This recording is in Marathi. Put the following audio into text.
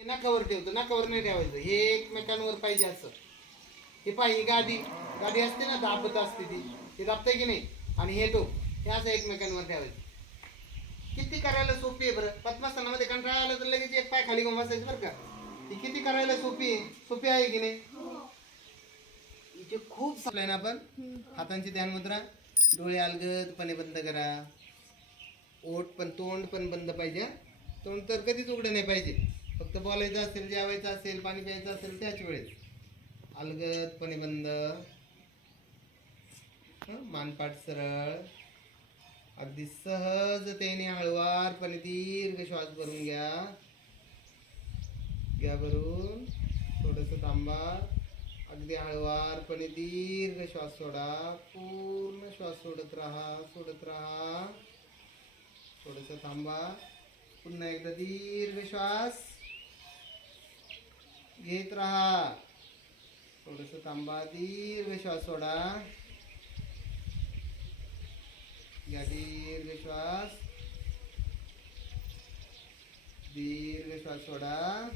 नाकावर ठेवतो नाकावर नाही ठेवायचं. हे एकमेकांवर पाहिजे असं. हे पाहिजे गादी. गादी असते ना दाबत असते ती. ते दाबतंय की नाही? आणि हे टोक. हे असं एकमेकांवर ठेवायचं. किती करायला सोपी आहे बरं? पद्मासनामध्ये कंटाळा आला तर लगेच एक पाय खाली घेऊन बसायचं बरं का? ही किती करायला सोपी आहे? सोपी आहे की नाही? इथे खूप चाललंय ना आपण. हातांची ध्यान मुद्रा. डोळे अलगदपणे बंद करा. ओठ पण तोंड पण बंद पाहिजे तोंड तर कधीच उघडं नाही पाहिजे. फक्त बोलायचं असेल जेवायचं असेल पाणी प्यायचं असेल त्याच वेळेस. अलगदपणे बंद. मानपाट सरळ. अगदी सहजतेने हळवारपणे दीर्घ श्वास भरून घ्या. घ्या भरून. थोडस थांबा. अगदी हळवारपणे दीर्घ श्वास सोडा. पूर्ण श्वास सोडत राहा सोडत राहा. थोडस थांबा. पुन्हा एकदा दीर्घ श्वास. घेत राहा. थोडस थांबा दीर्घ श्वास सोडा. घ्या दीर्घ श्वास दीर्घ श्वास सोडा.